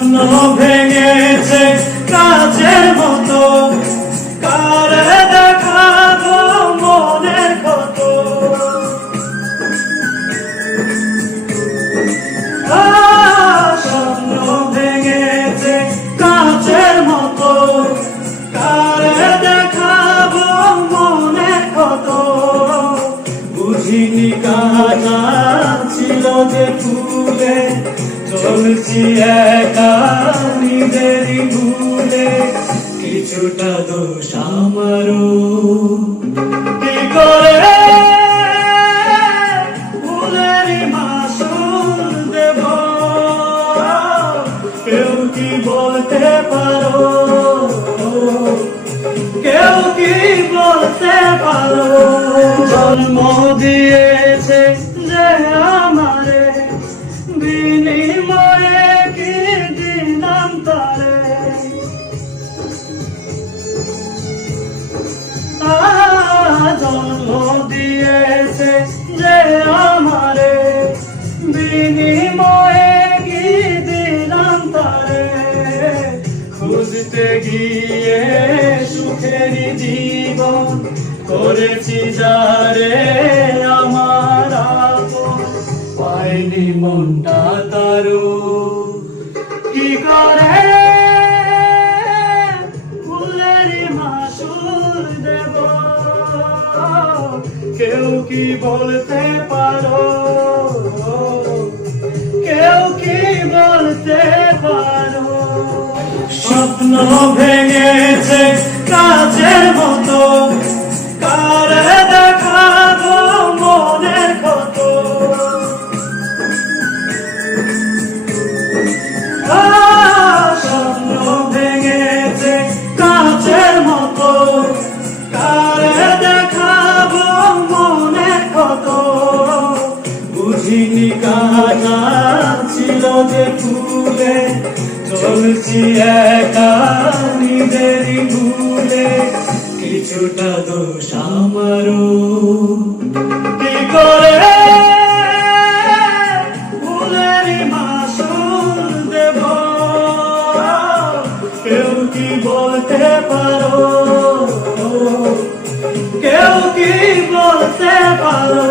স্বপ্ন ভেঙেছে কাচের মতো, কারে দেখাবো মনের কত। স্বপ্ন ভেঙেছে কাচের মতো, কারে দেখাবো মনের কত। বুঝিনি কাটা ছিল যে ফুলে, চলছি একা নিজেরই ভুলে। কিছুটা দোষ আমারও, কি করে ভুলেরই মাসুল দেব। কেউ কি বলতে পারো, কেউ কি বলতে পারো। জন্ম দিয়েছে যে আমারে, বিনিময়ে কি দিলাম তারে। জন্ম দিয়েছে যে আমারে, বিনিময়ে কি দিলাম তারে। খুঁজতে গিয়ে সুখেরই জীবন করেছি যারে আমার আপন। পাইনি মনটা তারু, কি করে ফুলেরই মাসুল দেব। কেউ কি বলতে পারো, কেউ কি বলতে পারো। স্বপ্ন ভেঙেছে কাচের মতো, কারে দেখাবো মনের কত। স্বপ্ন ভেঙেছে কাচের মতো, কারে দেখাবো মনের কত। বুঝিনি কাটা ছিল যে ফুলে, চলছি একা নিজেরই ভুলে। কিছুটা দোষ আমারও, কি করে ভুলেরই মাসুল দেব। কেউ কি বলতে পারো, কেউ কি বলতে পারো।